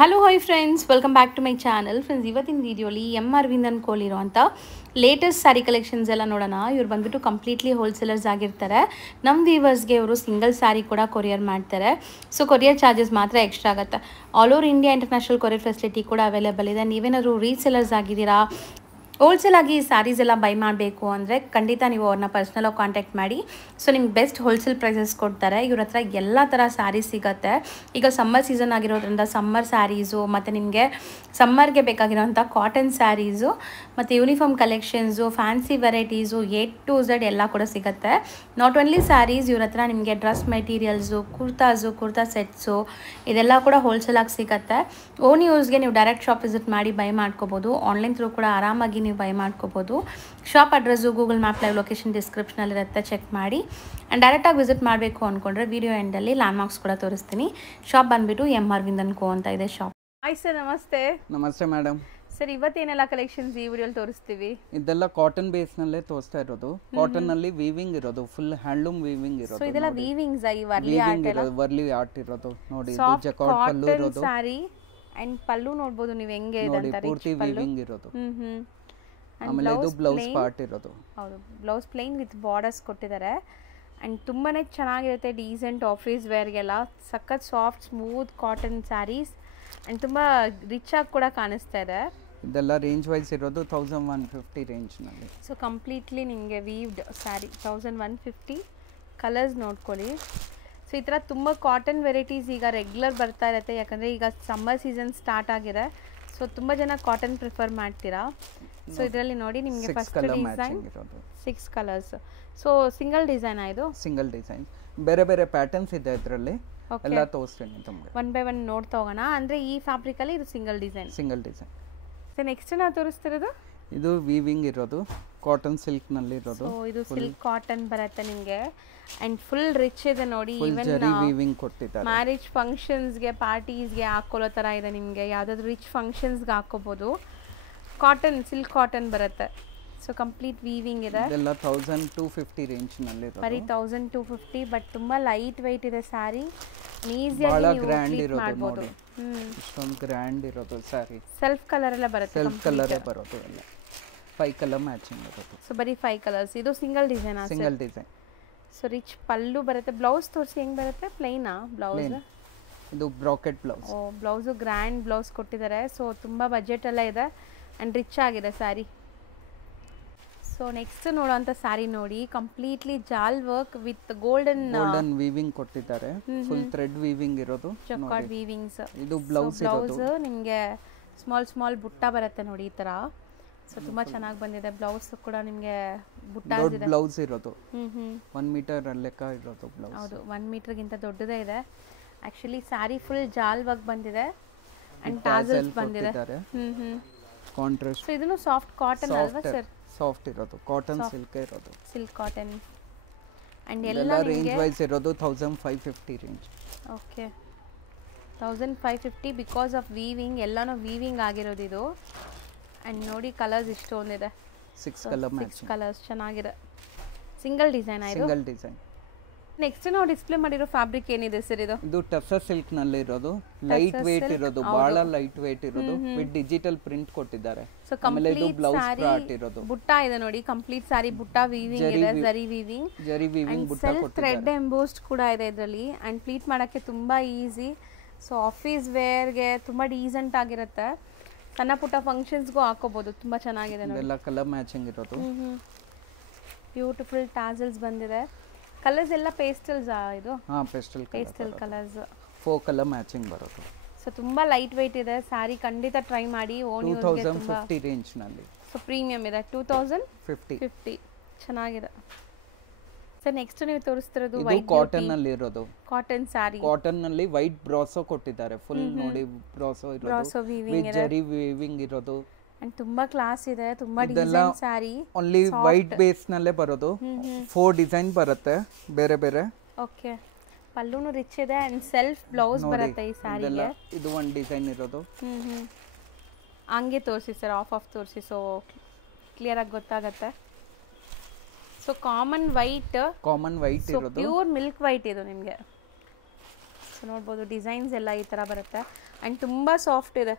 Hello hi friends, welcome back to my channel. Friends, ಇವತ್ತಿನ ವೀಡಿಯೋಲಿ ಅರವಿಂದ್ ಅನ್ಕೋಲಿರೋಂಥ ಲೇಟೆಸ್ಟ್ ಸ್ಯಾರಿ ಕಲೆಕ್ಷನ್ಸ್ ಎಲ್ಲ ನೋಡೋಣ. ಇವ್ರು ಬಂದ್ಬಿಟ್ಟು ಕಂಪ್ಲೀಟ್ಲಿ ಹೋಲ್ಸೇಲರ್ಸ್ ಆಗಿರ್ತಾರೆ. ನಮ್ಮ ವ್ಯೂವರ್ಸ್ಗೆ ಇವರು ಸಿಂಗಲ್ ಸ್ಯಾರಿ ಕೂಡ ಕೊರಿಯರ್ ಮಾಡ್ತಾರೆ. ಸೊ ಕೊರಿಯರ್ ಚಾರ್ಜಸ್ ಮಾತ್ರ ಎಕ್ಸ್ಟ್ರಾ ಆಗುತ್ತೆ. All over India international courier facility ಕೂಡ ಅವೈಲೇಬಲ್ ಇದೆ. ನೀವೇನಾದ್ರು ರೀಸೇಲರ್ಸ್ ಆಗಿದ್ದೀರಾ, ಹೋಲ್ಸೇಲ್ ಆಗಿ ಸ್ಯಾರೀಸ್ ಎಲ್ಲ ಬೈ ಮಾಡಬೇಕು ಅಂದರೆ ಖಂಡಿತ ನೀವು ಅವ್ರನ್ನ ಪರ್ಸ್ನಲಾಗಿ ಕಾಂಟ್ಯಾಕ್ಟ್ ಮಾಡಿ. ಸೊ ನಿಮ್ಗೆ ಬೆಸ್ಟ್ ಹೋಲ್ಸೇಲ್ ಪ್ರೈಸಸ್ ಕೊಡ್ತಾರೆ. ಇವ್ರ ಹತ್ರ ಎಲ್ಲ ಥರ ಸ್ಯಾರೀಸ್ ಸಿಗುತ್ತೆ. ಈಗ ಸಮ್ಮರ್ ಸೀಸನ್ ಆಗಿರೋದ್ರಿಂದ ಸಮ್ಮರ್ ಸ್ಯಾರೀಸು, ಮತ್ತು ನಿಮಗೆ ಸಮ್ಮರ್ಗೆ ಬೇಕಾಗಿರೋಂಥ ಕಾಟನ್ ಸ್ಯಾರೀಸು, ಮತ್ತು uniform collections, fancy varieties, A to Z ಎಲ್ಲ ಕೂಡ ಸಿಗುತ್ತೆ. ನಾಟ್ ಓನ್ಲಿ ಸ್ಯಾರೀಸ್, ಇವ್ರ ಹತ್ರ ನಿಮಗೆ ಡ್ರೆಸ್ ಮೆಟೀರಿಯಲ್ಸು, ಕುರ್ತಾ ಸೆಟ್ಸು ಇದೆಲ್ಲ ಕೂಡ ಹೋಲ್ಸೇಲಾಗಿ ಸಿಗುತ್ತೆ. ಓನ್ ಯೂಸ್ಗೆ ನೀವು ಡೈರೆಕ್ಟ್ ಶಾಪ್ ವಿಸಿಟ್ ಮಾಡಿ ಬೈ ಮಾಡ್ಕೋಬೋದು. ಆನ್ಲೈನ್ ಥ್ರೂ ಕೂಡ ಆರಾಮಾಗಿ ನೀವು ಬೈ ಮಾಡ್ಕೋಬೋದು. Shop address Google map live location ಡಿಸ್ಕ್ರಿಪ್ಷನಲ್ಲಿರುತ್ತೆ, ಚೆಕ್ ಮಾಡಿ. ಆ್ಯಂಡ್ ಡೈರೆಕ್ಟಾಗಿ ವಿಸಿಟ್ ಮಾಡಬೇಕು ಅಂದ್ಕೊಂಡ್ರೆ ವಿಡಿಯೋ ಎಂಡಲ್ಲಿ ಲ್ಯಾಂಡ್ಮಾರ್ಕ್ಸ್ ಕೂಡ ತೋರಿಸ್ತೀನಿ. ಶಾಪ್ ಬಂದುಬಿಟ್ಟು ಅರವಿಂದ್ ಅನ್ಕೋ ಅಂತ ಇದೆ ಶಾಪ್. ಹಾಯ್ ಸರ್, ನಮಸ್ತೆ. ನಮಸ್ತೆ ಮೇಡಮ್. ಸರ್, ಇವತ್ತೇನೆಲ್ಲ ಕಲೆಕ್ಷನ್ಸ್ ಈ ವಿಡಿಯೋಲಿ ತೋರಿಸ್ತೀವಿ? ಇದೆಲ್ಲ ಕಾಟನ್ ಬೇಸ್ ನಲ್ಲೇ ತೋರಿಸ್ತಾ ಇರೋದು. ಕಾಟನ್ ನಲ್ಲಿ ವೀವಿಂಗ್ ಇರೋದು, ಫುಲ್ ಹ್ಯಾಂಡ್ಲೂಮ್ ವೀವಿಂಗ್ ಇರೋದು. ಸೊ ಇದೆಲ್ಲ ವೀವಿಂಗ್ಸ್ ಈ ವರ್ಲಿ ಆರ್ಟ್ ಇರೋದು ನೋಡಿ. ಕಾಟನ್ ಸ್ಯಾರಿ ಅಂಡ್ ಪಲ್ಲು ನೋಡಬಹುದು ನೀವು ಹೆಂಗೆ ಇದೆ ಅಂತ. ಪೂರ್ತಿ ವೀವಿಂಗ್ ಇರೋದು. ಆಮೇಲೆ ಇದು ಬ್ಲೌಸ್ ಪಾರ್ಟ್ ಇರೋದು. ಹೌದು, ಬ್ಲೌಸ್ ಪ್ಲೇನ್ ವಿತ್ ಬಾರ್ಡರ್ಸ್ ಕೊಟ್ಟಿದ್ದಾರೆ. ಅಂಡ್ ತುಂಬಾನೇ ಚೆನ್ನಾಗಿರುತ್ತೆ. ಡೀಸೆಂಟ್ ಆಫೀಸ್ ವೇರ್ಗೆಲ್ಲ ಸಖತ್ soft smooth cotton saris and ತುಂಬಾ ರಿಚ್ ಆಗಿ ಕೂಡ ಕಾಣಿಸ್ತಾ ಇದೆ. ಇದೆಲ್ಲ ರೇಂಜ್ ವೈಸ್ ಇರೋದು 1150 ರೇಂಜ್ ನಲ್ಲಿ. ಸೊ ಕಂಪ್ಲೀಟ್ಲಿ ನಿಮಗೆ ವೀವ್ಡ್ ಸ್ಯಾರಿ 1150. ಕಲರ್ಸ್ ನೋಡ್ಕೊಳ್ಳಿ. ಸೊ ಈ ಥರ ತುಂಬ ಕಾಟನ್ ವೆರೈಟೀಸ್ ಈಗ ರೆಗ್ಯುಲರ್ ಬರ್ತಾ ಇರುತ್ತೆ, ಯಾಕಂದರೆ ಈಗ ಸಮ್ಮರ್ ಸೀಸನ್ ಸ್ಟಾರ್ಟ್ ಆಗಿದೆ. ಸೊ ತುಂಬ ಜನ ಕಾಟನ್ ಪ್ರಿಫರ್ ಮಾಡ್ತೀರಾ. ಸೊ ಇದರಲ್ಲಿ ನೋಡಿ ನಿಮಗೆ first design 6 colours. So single design ಇದು ಸಿಂಗಲ್ ಡಿಸೈನ್, ಬೇರೆ ಬೇರೆ ಪ್ಯಾಟರ್ನ್ಸ್ ಇದೆ ಇದರಲ್ಲಿ. ಎಲ್ಲ ತೋರಿಸ್ತೀನಿ ನಿಮಗೆ ಒನ್ ಬೈ ಒನ್ ನೋಡ್ತಾ ಹೋಗೋಣ. ಅಂದರೆ ಈ ಫ್ಯಾಬ್ರಿಕ್ ಅಲ್ಲಿ ಇದು ಸಿಂಗಲ್ ಡಿಸೈನ್. ಸೊ ನೆಕ್ಸ್ಟ್ ನಾವು ತೋರಿಸ್ತಿರೋದು ಇದು ವೀವಿಂಗ್ ಇರೋದು, ಕಾಟನ್ ಸಿಲ್ಕ್ ನಲ್ಲಿ ಇರೋದು. ಸೊ ಇದು ಸಿಲ್ಕ್ ಕಾಟನ್ ಬರುತ್ತೆ ನಿಮಗೆ ಅಂಡ್ ಫುಲ್ ರಿಚ್ ಇದೆ ನೋಡಿ. ಈವನ್ ವೀವಿಂಗ್ ಕೊಟ್ಟಿದ್ದಾರೆ. ಮ್ಯಾರೇಜ್ ಫಂಕ್ಷನ್ಸ್ಗೆ ಪಾರ್ಟೀಸ್ಗೆ ಹಾಕೊಳ್ಳೋ ಥರ ಇದೆ. ನಿಮಗೆ ಯಾವುದಾದ್ರು ರಿಚ್ ಫಂಕ್ಷನ್ಸ್ಗೆ ಹಾಕೋಬೋದು. ಕಾಟನ್ ಸಿಲ್ಕ್ ಕಾಟನ್ ಬರುತ್ತೆ. ಸೊ ಕಂಪ್ಲೀಟ್ ವೀವಿಂಗ್ ಇದೆ. ಇದೆಲ್ಲ 1250 ರೇಂಜ್ ನಲ್ಲಿ ಇರೋದು. ಬರೀ 1250. ಬಟ್ ತುಂಬಾ ಲೈಟ್ ವೆಯ್ಟ್ ಇದೆ ಸ್ಯಾರಿ. ಈಸಿಯಾಗಿ ನೀವು ಕ್ಲೀನ್ ಮಾಡಬಹುದು. ಇಷ್ಟೊಂದು ಗ್ರ್ಯಾಂಡ್ ಇರೋದು ಸ್ಯಾರಿ. ಸೆಲ್ಫ್ ಕಲರ್ ಎಲ್ಲ ಬರುತ್ತೆ. ಸೆಲ್ಫ್ ಕಲರ್ ಬರೋದು ಎಲ್ಲ 5 ಕಲರ್ ಮ್ಯಾಚಿಂಗ್ ಬರುತ್ತೆ. ಸೊ ಬರೀ 5 ಕಲರ್ಸ್. ಇದು single design. Single design. So rich pallu ಬರುತ್ತೆ. ಬ್ಲೌಸ್ ತೋರಿಸಿ ಹೆಂಗ್ ಬರುತ್ತೆ? ಪ್ಲೈನಾ ಬ್ಲೌಸ್? ಇದು bracket blouse. Oh, blouse grand blouse ಕೊಟ್ಟಿದ್ದಾರೆ. ಸೊ ತುಂಬಾ ಬಜೆಟ್ ಎಲ್ಲ ಇದೆ ಅಂಡ್ ರಿಚ್ ಆಗಿದೆ ಸ್ಯಾರಿ. ಸೊ ನೆಕ್ಸ್ಟ್ ನೋಡೋಂಥ ಸ್ಯಾರಿ ನೋಡಿ, completely jaal work with golden weaving ಕೊಟ್ಟಿದ್ದಾರೆ. ಫುಲ್ ಥ್ರೆಡ್ ವೀವಿಂಗ್ ಇರೋದು. Jacquard weavings. ಇದು ಬ್ಲೌಸ್ ನಿಮಗೆ ಸ್ಮಾಲ್ ಬುಟ್ಟ ಬರುತ್ತೆ ನೋಡಿ ಈ ತರ. ಸೊ ತುಂಬಾ ಚೆನ್ನಾಗಿ ಬಂದಿದೆ. ಬ್ಲೌಸ್ ಕೂಡ ನಿಮಗೆ ಬುಟ್ಟ ಇದೆ. ಬ್ಲೌಸ್ ಇರೋದು 1 ಮೀಟರ್ ಲೆಕ್ಕ ಇರೋದು ಬ್ಲೌಸ್. ಹೌದು, 1 ಮೀಟರ್ ಗಿಂತ ದೊಡ್ಡದೇ ಇದೆ. ಆಕ್ಚುಲಿ ಸ್ಯಾರಿ ಫುಲ್ ಜಾಲ್ ವರ್ಕ್ ಬಂದಿದೆ ಅಂಡ್ ಟಾಸಲ್ಸ್ ಬಂದಿದೆ. ಕಾಂಟ್ರಾಸ್ಟ್. ಸೊ ಇದನ್ನು ಸಾಫ್ಟ್ ಕಾಟನ್ ಅಲ್ವಾ ಸರ್? ಸಾಫ್ಟ್ ಇರೋದು ಕಾಟನ್ ಸಿಲ್ಕ್ ಇರೋದು. ಸಿಲ್ಕ್ ಕಾಟನ್ ಅಂಡ್ ಎಲ್ಲ ರೇಂಜ್ ವೈಸ್ ಇರೋದು 1550 range. Okay, 1550 because of weaving. ಎಲ್ಲಾನು ವೀವಿಂಗ್ ಆಗಿರೋದು ಇದು. ಅಂಡ್ ನೋಡಿ ಕಲರ್ಸ್ ಇಷ್ಟೊಂದಿದೆ. 6 ಕಲರ್ಸ್ ಚೆನ್ನಾಗಿದೆ. ಸಿಂಗಲ್ ಡಿಸೈನ್ ಆಯ್ತು. Single design. ನೆಕ್ಸ್ಟ್ ನಾವು ಡಿಸ್ಪ್ಲೇ ಮಾಡಿರೋ ಫ್ಯಾಬ್ರಿಕ್ ಏನಿದೆ ಸರ್? ಇದು ಟಸರ್ ಸಿಲ್ಕ್ ನಲ್ಲಿ ಇರೋದು. ಲೈಟ್ ವೇಟ್ ಇರೋದು, ಬಹಳ ಲೈಟ್ ವೇಟ್ ಇರೋದು. ವಿತ್ ಡಿಜಿಟಲ್ ಪ್ರಿಂಟ್ ಕೊಟ್ಟಿದ್ದಾರೆ. ಸೊ ಕಂಪ್ಲೀಟ್ ಸ್ಯಾರಿ ಬುಟ್ಟ ಇದೆ ನೋಡಿ. ಕಂಪ್ಲೀಟ್ ಸ್ಯಾರಿ ಬುಟ್ಟ ವೀವಿಂಗ್ ಇದೆ. ಜರಿ ವೀವಿಂಗ್ ಬುಟ್ಟ ಕೊಟ್ಟಿದ್ದಾರೆ. ಥ್ರೆಡ್ ಎಂಬೋಸ್ಡ್ ಕೂಡ ಇದೆ ಇದರಲ್ಲಿ ಅಂಡ್ ಪ್ಲೀಟ್ ಮಾಡಕ್ಕೆ ತುಂಬಾ ಈಸಿ. ಸೊ ಆಫೀಸ್ ವೇರ್ಗೆ ತುಂಬಾ ಡೀಸೆಂಟ್ ಆಗಿರುತ್ತೆ. ಸಣ್ಣ ಪುಟ್ಟ ಫಂಕ್ಷನ್ಸ್ಗೂ ಹಾಕೋಬಹುದು. ತುಂಬಾ ಚೆನ್ನಾಗಿದೆ ನೋಡಿ. ಎಲ್ಲ ಕಲರ್ ಮ್ಯಾಚಿಂಗ್ ಇರೋದು. ಬ್ಯೂಟಿಫುಲ್ ಟಾಸಲ್ಸ್ ಬಂದಿದೆ. ಕಲರ್ಸ್ ಎಲ್ಲ ಪೇಸ್ಟಲ್ಸ್. ಇದು ಪೇಸ್ಟಲ್ ಕಲರ್ಸ್. 4 ಕಲರ್ ಮ್ಯಾಚಿಂಗ್ ಬರುತ್ತೆ. ಸೊ ತುಂಬಾ ಲೈಟ್ ವೆಯ್ಟ್ ಇದೆ ಸ್ಯಾರಿ. ಖಂಡಿತ ಟ್ರೈ ಮಾಡಿ. ಓನ್ ಯೂಸ್ ಗೆ. 2050 ರೇಂಜ್ ನಲ್ಲಿ. ಸೊ ಪ್ರೀಮಿಯಂ ಇದೆ. 2050 ಚೆನ್ನಾಗಿದೆ. ಸರ್ ನೆಕ್ಸ್ಟ್ ನೀವು ತೋರಿಸ್ತಿರೋದು ವೈಟ್ ಕಾಟನ್ ನಲ್ಲಿ ಇರೋದು. ಕಾಟನ್ ಸ್ಯಾರಿ. ಕಾಟನ್ ನಲ್ಲಿ ವೈಟ್ ಬ್ರಾಸೋ ಕೊಟ್ಟಿದ್ದಾರೆ. ಫುಲ್ ನೋಡಿ ಬ್ರಾಸೋ ಇರೋದು. ಬ್ರಾಸೋ ವೀವಿಂಗ್ ಇದೆ. ಜರಿ ವೀವಿಂಗ್ ಇರೋದು ಅಂಡ್ ತುಂಬಾ ಕ್ಲಾಸ್ ಇದೆ. ತುಂಬಾ design sari. Only white base ನಲ್ಲೇ ಬರೋದು. 4 ಡಿಸೈನ್ ಬರುತ್ತೆ ಬೇರೆ ಬೇರೆ. ಓಕೆ, ಪಲ್ಲುನು ರಿಚ್ ಇದೆ ಅಂಡ್ ಸೆಲ್ಫ್ ಬ್ಲೌಸ್ ಬರುತ್ತೆ ಈ ಸ್ಯಾರಿಗೆ. ಇದು ಒಂದು ಡಿಸೈನ್ ಇರೋದು. ಹಂಗೆ ತೋರಿಸಿ ಸರ್, ಆಫ್ ತೋರಿಸಿ. ಸೊ ಕ್ಲಿಯರ್ ಆಗಿ ಗೊತ್ತಾಗುತ್ತೆ. ಸೊ ಕಾಮನ್ ವೈಟ್ ಇರೋದು. ಪ್ಯೂರ್ ಮಿಲ್ಕ್ ವೈಟ್ ಇದು ನಿಮಗೆ. ಸೊ ನೋಡ್ಬೋದು ಡಿಸೈನ್ಸ್ ಎಲ್ಲ ಈ ತರ ಬರುತ್ತೆ. ಆ್ಯಂಡ್ ತುಂಬ ಸಾಫ್ಟ್ ಇದೆ.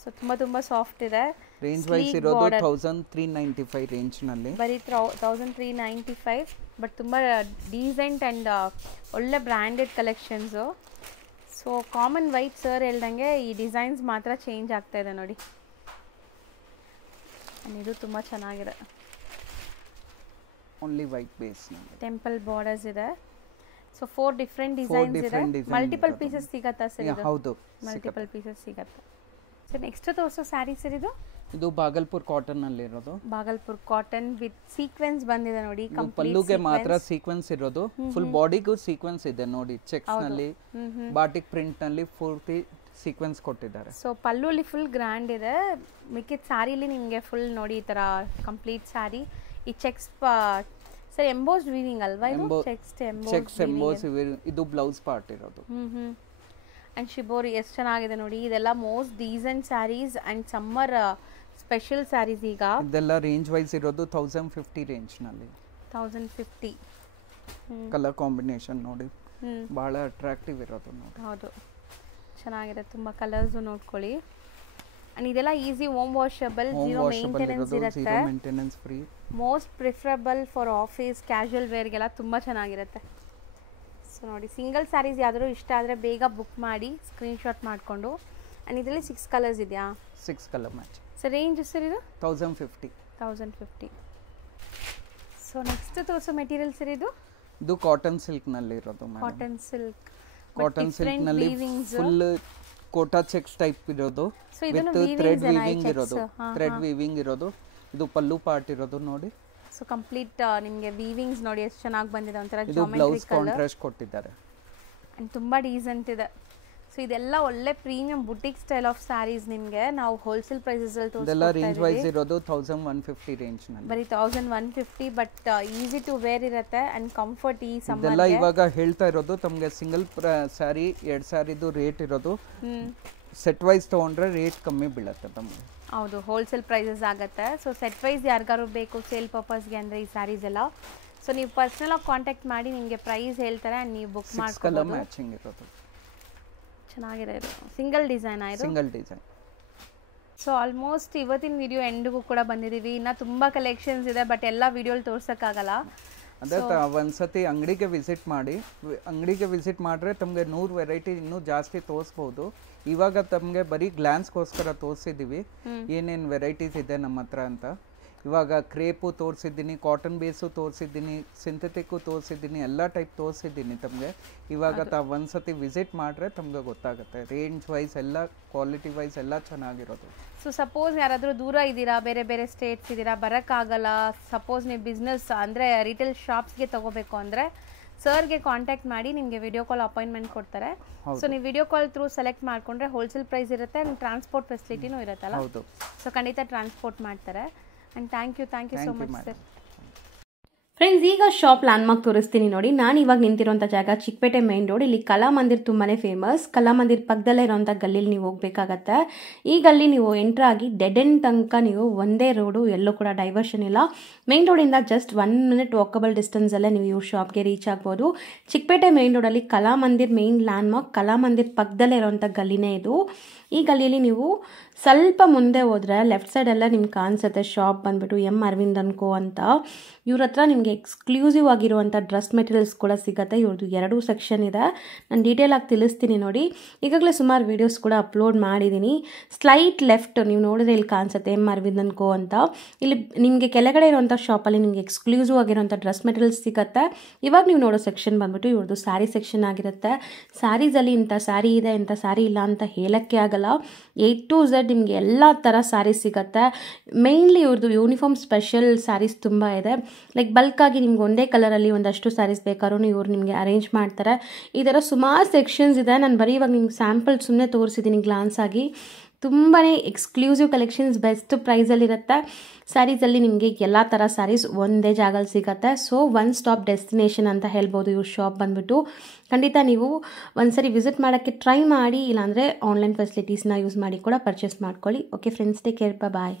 ಸೊ ತುಂಬ ಸಾಫ್ಟ್ ಇದೆ. ರೇಂಜ್ ವೈಸ್ ಇರೋದು 1395 ರೇಂಜ್ನಲ್ಲಿ, ಬರೀ 1395. ಬಟ್ ತುಂಬ ಡೀಸೆಂಟ್ ಆ್ಯಂಡ್ ಒಳ್ಳೆ branded collections. So common white sir ಹೇಳ್ದಂಗೆ ಈ ಡಿಸೈನ್ಸ್ ಮಾತ್ರ ಚೇಂಜ್ ಆಗ್ತಾ ಇದೆ ನೋಡಿ. ಇದು ತುಂಬ ಚೆನ್ನಾಗಿದೆ. Only white base temple borders ಇದೆ. ಸೊ 4 ಡಿಫ್ರೆಂಟ್ ಡಿಸೈನ್ಸ್ ಇದೆ. ಮಲ್ಟಿಪಲ್ ಪೀಸಸ್ ಸಿಗತ್ತಾ ಸರ್? ಹೌದು, ಮಲ್ಟಿಪಲ್ ಪೀಸಸ್ ಸಿಗತ್ತೆ. ಸೊ ನೆಕ್ಸ್ಟ್ ತೋರಿಸೋ ಸ್ಯಾರಿ ಸರ್ ಇದು ಬಾಗಲ್ಪುರ್ ಕಾಟನ್ ಅಲ್ಲಿ ಇರೋದು. ಬಾಗಲ್ಪುರ್ ಕಾಟನ್ ವಿತ್ ಸೀಕ್ವೆನ್ಸ್ ಬಂದಿದೆ ನೋಡಿ. ಪಲ್ಲುಗೆ ಮಾತ್ರ ಸೀಕ್ವೆನ್ಸ್ ಇರೋದು, ಫುಲ್ ಬಾಡಿಗೂ ಸೀಕ್ವೆನ್ಸ್ ಇದೆ ನೋಡಿ. ಚೆಕ್ಸ್ ನಲ್ಲಿ, ಬಾಟಿಕ್ ಪ್ರಿಂಟ್ ನಲ್ಲಿ ಪೂರ್ತಿ ಸೀಕ್ವೆನ್ಸ್ ಕೊಟ್ಟಿದ್ದಾರೆ. ಸೊ ಪಲ್ಲುಲಿ ಫುಲ್ ಗ್ರ್ಯಾಂಡ್ ಇದೆ. ಮಿಕ್ಕಿದ ಸ್ಯಾರಿಲಿ ನಿಮಗೆ ಫುಲ್ ನೋಡಿ ಈ ತರ ಕಂಪ್ಲೀಟ್ ಸ್ಯಾರಿ. ಈ ಚೆಕ್ಸ್ ಸರ್ ಎಂಬೋಸ್ಡ್ ವೀವಿಂಗ್ ಅಲ್ವಾ ಇದು? ಚೆಕ್ಸ್ ಎಂಬೋಸ್ ಇದು ಬ್ಲೌಸ್ ಪಾರ್ಟ್ ಇರೋದು. ಅಂಡ್ ಶಿಬೋರಿ ಎಷ್ಟು ಚೆನ್ನಾಗಿದೆ ನೋಡಿ. ಇದೆಲ್ಲ most decent saris and summer special saris. ಈಗ ಇದೆಲ್ಲ ರೇಂಜ್ ವೈಸ್ ಇರೋದು 1050 ರೇಂಜ್ ನಲ್ಲಿ. 1050 ಕಲರ್ ಕಾಂಬಿನೇಷನ್ ನೋಡಿ, ಬಹಳ ಅಟ್ರಾಕ್ಟಿವ್ ಇರೋದು ನೋಡಿ. ಹೌದು, ಚೆನ್ನಾಗಿದೆ. ತುಂಬಾ ಕಲರ್ಸ್ ನೋಡ್ಕೊಳ್ಳಿ. ಅಂಡ್ ಇದೆಲ್ಲ easy home washable, zero maintenance ಇರುತ್ತೆ, zero maintenance free. Most preferable for office casual ವೇರ್ಗೆಲ್ಲ ತುಂಬ ಚೆನ್ನಾಗಿರುತ್ತೆ. ಸೊ ನೋಡಿ, ಸಿಂಗಲ್ ಸ್ಯಾರೀಸ್ ಯಾವ್ದಾದ್ರು ಇಷ್ಟ ಆದರೆ ಬೇಗ ಬುಕ್ ಮಾಡಿ ಸ್ಕ್ರೀನ್ಶಾಟ್ ಮಾಡಿಕೊಂಡು. ಆ್ಯಂಡ್ ಇದರಲ್ಲಿ 6 ಕಲರ್ಸ್ ಇದೆಯಾ? 6 colour match. So range sir ಇದು 1050. ಸೊ ನೆಕ್ಸ್ಟ್ ತೋರಿಸೋ ಮೆಟೀರಿಯಲ್ ಸರ್ ಇದು ಕಾಟನ್ ಸಿಲ್ಕ್ ನಲ್ಲಿ ಇರೋದು. ಕಾಟನ್ ಸಿಲ್ಕ್ ನಲ್ಲಿ ಫುಲ್ ಕೋಟಾ ಚೆಕ್ಸ್ ಟೈಪ್ ಇರೋದು ವಿತ್ ಥ್ರೆಡ್ ವೀವಿಂಗ್ ಇರೋದು. ಇದು ಪಲ್ಲು ಪಾರ್ಟ್ ಇರೋದು ನೋಡಿ. ಸೊ ಕಂಪ್ಲೀಟ್ ನಿಮಗೆ ವೀವಿಂಗ್ಸ್ ನೋಡಿ ಎಷ್ಟು ಚೆನ್ನಾಗಿ ಬಂದಿದೆ. ಒಂಥರ ಇದು ಬ್ಲೌಸ್ ಕಾಂಟ್ರಾಸ್ಟ್ ಕೊಟ್ಟಿದ್ದಾರೆ ಅಂಡ್ ತುಂಬಾ ಡೀಸೆಂಟ್ ಇದೆ. ಸೊ ಇದೆಲ್ಲ ಒಳ್ಳೆ premium boutique style of saris. ನಿಮಗೆ ನಾವು ಹೋಲ್ಸೇಲ್ ಪ್ರೈಸಸ್ ಅಲ್ಲಿ ತೋರಿಸ್ತಾ ಇದ್ದೀವಿ. ರೇಂಜ್ ವೈಸ್ ಇರೋದು 1150 ರೇಂಜ್ ನಲ್ಲಿ. ಬರೀ 1150, ಬಟ್ ಈಸಿ ಟು ವೇರ್ ಇರುತ್ತೆ ಅಂಡ್ ಕಂಫರ್ಟ್. ಈ ಸಮ್ಮರ್ ಇದೆಲ್ಲ ಇವಾಗ ಹೇಳ್ತಾ ಇರೋದು ತಮಗೆ ಸಿಂಗಲ್ ಸ್ಯಾರಿ 2 ಸ್ಯಾರಿದು ರೇಟ್ ಇರೋದು. ಸೆಟ್ ವೈಸ್ ತಗೊಂಡ್ರೆ ರೇಟ್ ಕಮ್ಮಿ ಬೀಳುತ್ತೆ ತಮಗೆ. ಹೌದು, ಹೋಲ್ಸೇಲ್ ಪ್ರೈಸಸ್ ಆಗುತ್ತೆ. ಸೊ ಸೆಟ್ ವೈಸ್ ಯಾರಿಗಾರು ಬೇಕು ಸೇಲ್ ಪರ್ಪಸ್ಗೆ ಅಂದರೆ ಈ ಸ್ಯಾರೀಸ್ ಎಲ್ಲ, ಸೊ ನೀವು ಪರ್ಸನಲ್ ಆಗಿ ಕಾಂಟ್ಯಾಕ್ಟ್ ಮಾಡಿ ನಿಮಗೆ ಪ್ರೈಸ್ ಹೇಳ್ತಾರೆ ಆ್ಯಂಡ್ ನೀವು ಬುಕ್ ಮಾಡ್ಕೊಳ್ಳಿ. ಮ್ಯಾಚಿಂಗ್ ಇರೋದು ಚೆನ್ನಾಗಿದೆ. ಇದು ಸಿಂಗಲ್ ಡಿಸೈನ್ ಆಯಿತು. Single design. ಸೊ ಆಲ್ಮೋಸ್ಟ್ ಇವತ್ತಿನ ವಿಡಿಯೋ ಎಂಡ್ಗೂ ಕೂಡ ಬಂದಿದ್ದೀವಿ. ಇನ್ನು ತುಂಬ ಕಲೆಕ್ಷನ್ಸ್ ಇದೆ, ಬಟ್ ಎಲ್ಲ ವಿಡಿಯೋಲಿ ತೋರ್ಸೋಕ್ಕಾಗಲ್ಲ. ಅದೇ ಒಂದ್ಸತಿ ಅಂಗಡಿಗೆ ವಿಸಿಟ್ ಮಾಡಿ. ಅಂಗಡಿಗೆ ವಿಸಿಟ್ ಮಾಡಿದ್ರೆ ತಮಗೆ 100 ವೆರೈಟಿ ಇನ್ನೂ ಜಾಸ್ತಿ ತೋರಿಸ್ಬೋದು. ಇವಾಗ ತಮಗೆ ಬರೀ ಗ್ಲಾನ್ಸ್ಗೋಸ್ಕರ ತೋರಿಸಿದ್ದೀವಿ ಏನೇನು ವೆರೈಟೀಸ್ ಇದೆ ನಮ್ಮ ಹತ್ರ ಅಂತ. ಇವಾಗ ಕ್ರೇಪು ತೋರಿಸಿದ್ದೀನಿ, ಕಾಟನ್ ಬೇಸು ತೋರಿಸಿದ್ದೀನಿ, ಸಿಂಥೆಟಿಕ್ಕು ತೋರಿಸಿದ್ದೀನಿ, ಎಲ್ಲ ಟೈಪ್ ತೋರಿಸಿದ್ದೀನಿ ತಮಗೆ. ಇವಾಗ ಒಂದ್ಸತಿ ವಿಸಿಟ್ ಮಾಡಿದ್ರೆ ತಮಗೆ ಗೊತ್ತಾಗುತ್ತೆ. ರೇಂಜ್ ವೈಸ್ ಎಲ್ಲ, ಕ್ವಾಲಿಟಿ ವೈಸ್ ಎಲ್ಲ ಚೆನ್ನಾಗಿರೋದು. ಸೊ ಸಪೋಸ್ ಯಾರಾದರೂ ದೂರ ಇದ್ದೀರಾ, ಬೇರೆ ಬೇರೆ ಸ್ಟೇಟ್ಸ್ ಇದ್ದೀರಾ, ಬರೋಕ್ಕಾಗಲ್ಲ, ಸಪೋಸ್ ನೀವು ಬಿಸ್ನೆಸ್ ಅಂದರೆ ರಿಟೇಲ್ ಶಾಪ್ಸ್ಗೆ ತೊಗೋಬೇಕು ಅಂದರೆ ಸರ್ಗೆ ಕಾಂಟ್ಯಾಕ್ಟ್ ಮಾಡಿ ನಿಮಗೆ ವಿಡಿಯೋ ಕಾಲ್ ಅಪಾಯಿಂಟ್ಮೆಂಟ್ ಕೊಡ್ತಾರೆ. ಸೊ ನೀವು ವಿಡಿಯೋ ಕಾಲ್ ಥ್ರೂ ಸೆಲೆಕ್ಟ್ ಮಾಡಿಕೊಂಡ್ರೆ ಹೋಲ್ಸೇಲ್ ಪ್ರೈಸ್ ಇರುತ್ತೆ ಆ್ಯಂಡ್ ಟ್ರಾನ್ಸ್ಪೋರ್ಟ್ ಫೆಸಿಲಿಟಿನೂ ಇರುತ್ತಲ್ಲ. ಸೊ ಖಂಡಿತ ಟ್ರಾನ್ಸ್ಪೋರ್ಟ್ ಮಾಡ್ತಾರೆ. And thank you so much sir. Friends, ಈಗ ಶಾಪ್ ಲ್ಯಾಂಡ್ಮಾರ್ಕ್ ತೋರಿಸ್ತೀನಿ ನೋಡಿ. ನಾನು ಇವಾಗ ನಿಂತಿರೋಂಥ ಜಾಗ ಚಿಕ್ಕಪೇಟೆ ಮೇನ್ ರೋಡ್. ಇಲ್ಲಿ ಕಲಾಮಂದಿರ್ ತುಂಬಾ ಫೇಮಸ್. ಕಲಾಮಂದಿರ್ ಪಕ್ಕದಲ್ಲೇ ಇರೋಂಥ ಗಲ್ಲಿಲಿ ನೀವು ಹೋಗ್ಬೇಕಾಗತ್ತೆ. ಈ ಗಲ್ಲಿ ನೀವು ಎಂಟ್ರ್ ಆಗಿ ಡೆಡ್ ಎಂಡ್ ತನಕ ನೀವು ಒಂದೇ ರೋಡು, ಎಲ್ಲೂ ಕೂಡ ಡೈವರ್ಷನ್ ಇಲ್ಲ. ಮೇನ್ ರೋಡಿಂದ ಜಸ್ಟ್ 1 ಮಿನಿಟ್ ವಾಕಬಲ್ ಡಿಸ್ಟೆನ್ಸಲ್ಲೇ ನೀವು ಇವ್ರ ಶಾಪ್ಗೆ ರೀಚ್ ಆಗ್ಬೋದು. ಚಿಕ್ಕಪೇಟೆ ಮೇನ್ ರೋಡಲ್ಲಿ ಕಲಾಮಂದಿರ್ ಮೇನ್ ಲ್ಯಾಂಡ್ಮಾರ್ಕ್, ಕಲಾಮಂದಿರ್ ಪಕ್ಕದಲ್ಲೇ ಇರೋಂಥ ಗಲ್ಲಿನೇ ಇದು. ಈ ಗಲ್ಲಿಯಲ್ಲಿ ನೀವು ಸ್ವಲ್ಪ ಮುಂದೆ ಹೋದರೆ ಲೆಫ್ಟ್ ಸೈಡೆಲ್ಲ ನಿಮ್ಗೆ ಕಾಣಿಸುತ್ತೆ ಶಾಪ್ ಬಂದ್ಬಿಟ್ಟು ಎಂ ಅರವಿಂದ್ ಅನ್ಕೋ ಅಂತ. ಇವ್ರ ಹತ್ರ ನಿಮಗೆ ಎಕ್ಸ್ಕ್ಲೂಸಿವ್ ಆಗಿರುವಂಥ ಡ್ರೆಸ್ ಮೆಟೀರಿಯಲ್ಸ್ ಕೂಡ ಸಿಗುತ್ತೆ. ಇವ್ರದ್ದು 2 ಸೆಕ್ಷನ್ ಇದೆ. ನಾನು ಡೀಟೇಲ್ ಆಗಿ ತಿಳಿಸ್ತೀನಿ ನೋಡಿ. ಈಗಾಗಲೇ ಸುಮಾರು ವೀಡಿಯೋಸ್ ಕೂಡ ಅಪ್ಲೋಡ್ ಮಾಡಿದ್ದೀನಿ. ಸ್ಲೈಟ್ ಲೆಫ್ಟ್ ನೀವು ನೋಡಿದ್ರೆ ಇಲ್ಲಿ ಕಾಣಿಸುತ್ತೆ ಎಂ ಅರವಿಂದ್ ಅನ್ಕೋ ಅಂತ. ಇಲ್ಲಿ ನಿಮಗೆ ಕೆಳಗಡೆ ಇರುವಂಥ ಶಾಪಲ್ಲಿ ನಿಮಗೆ ಎಕ್ಸ್ಕ್ಲೂಸಿವ್ ಆಗಿರುವಂಥ ಡ್ರೆಸ್ ಮೆಟೀರಿಯಲ್ಸ್ ಸಿಗುತ್ತೆ. ಇವಾಗ ನೀವು ನೋಡೋ ಸೆಕ್ಷನ್ ಬಂದ್ಬಿಟ್ಟು ಇವ್ರದ್ದು ಸ್ಯಾರಿ ಸೆಕ್ಷನ್ ಆಗಿರುತ್ತೆ. ಸ್ಯಾರೀಸಲ್ಲಿ ಇಂಥ ಸ್ಯಾರಿ ಇದೆ, ಇಂಥ ಸ್ಯಾರಿ ಇಲ್ಲ ಅಂತ ಹೇಳೋಕ್ಕೆ ಆಗಲ್ಲ. A to Z ನಿಮಗೆ ಎಲ್ಲ ಥರ ಸ್ಯಾರೀಸ್ ಸಿಗುತ್ತೆ. ಮೇಯ್ನ್ಲಿ ಇವ್ರದ್ದು ಯೂನಿಫಾರ್ಮ್ ಸ್ಪೆಷಲ್ ಸ್ಯಾರೀಸ್ ತುಂಬ ಇದೆ. ಲೈಕ್ ಬಲ್ಕಾಗಿ ನಿಮ್ಗೆ ಒಂದೇ ಕಲರಲ್ಲಿ ಒಂದಷ್ಟು ಸ್ಯಾರೀಸ್ ಬೇಕಾದ್ರೂ ಇವ್ರು ನಿಮಗೆ ಅರೇಂಜ್ ಮಾಡ್ತಾರೆ. ಈ ಥರ ಸುಮಾರು ಸೆಕ್ಷನ್ಸ್ ಇದೆ. ನಾನು ಬರೀ ಇವಾಗ ನಿಮ್ಗೆ ಸ್ಯಾಂಪಲ್ ಸುಮ್ಮನೆ ತೋರಿಸಿದ್ದೀನಿ ಗ್ಲಾನ್ಸ್ ಆಗಿ. ತುಂಬಾ ಎಕ್ಸ್ಕ್ಲೂಸಿವ್ ಕಲೆಕ್ಷನ್ಸ್ ಬೆಸ್ಟ್ ಪ್ರೈಸಲ್ಲಿರುತ್ತೆ. ಸ್ಯಾರೀಸಲ್ಲಿ ನಿಮಗೆ ಎಲ್ಲ ಥರ ಸ್ಯಾರೀಸ್ ಒಂದೇ ಜಾಗದಲ್ಲಿ ಸಿಗುತ್ತೆ. ಸೊ 1 ಸ್ಟಾಪ್ ಡೆಸ್ಟಿನೇಷನ್ ಅಂತ ಹೇಳ್ಬೋದು ಇವ್ರ ಶಾಪ್ ಬಂದ್ಬಿಟ್ಟು. ಖಂಡಿತ ನೀವು ಒಂದ್ಸರಿ ವಿಸಿಟ್ ಮಾಡೋಕ್ಕೆ ಟ್ರೈ ಮಾಡಿ, ಇಲ್ಲಾಂದರೆ ಆನ್ಲೈನ್ ಫೆಸಿಲಿಟೀಸ್ನ ಯೂಸ್ ಮಾಡಿ ಕೂಡ ಪರ್ಚೇಸ್ ಮಾಡ್ಕೊಳ್ಳಿ. ಓಕೆ ಫ್ರೆಂಡ್ಸ್, ಟೇಕ್ ಕೇರ್, ಬಾಯ್.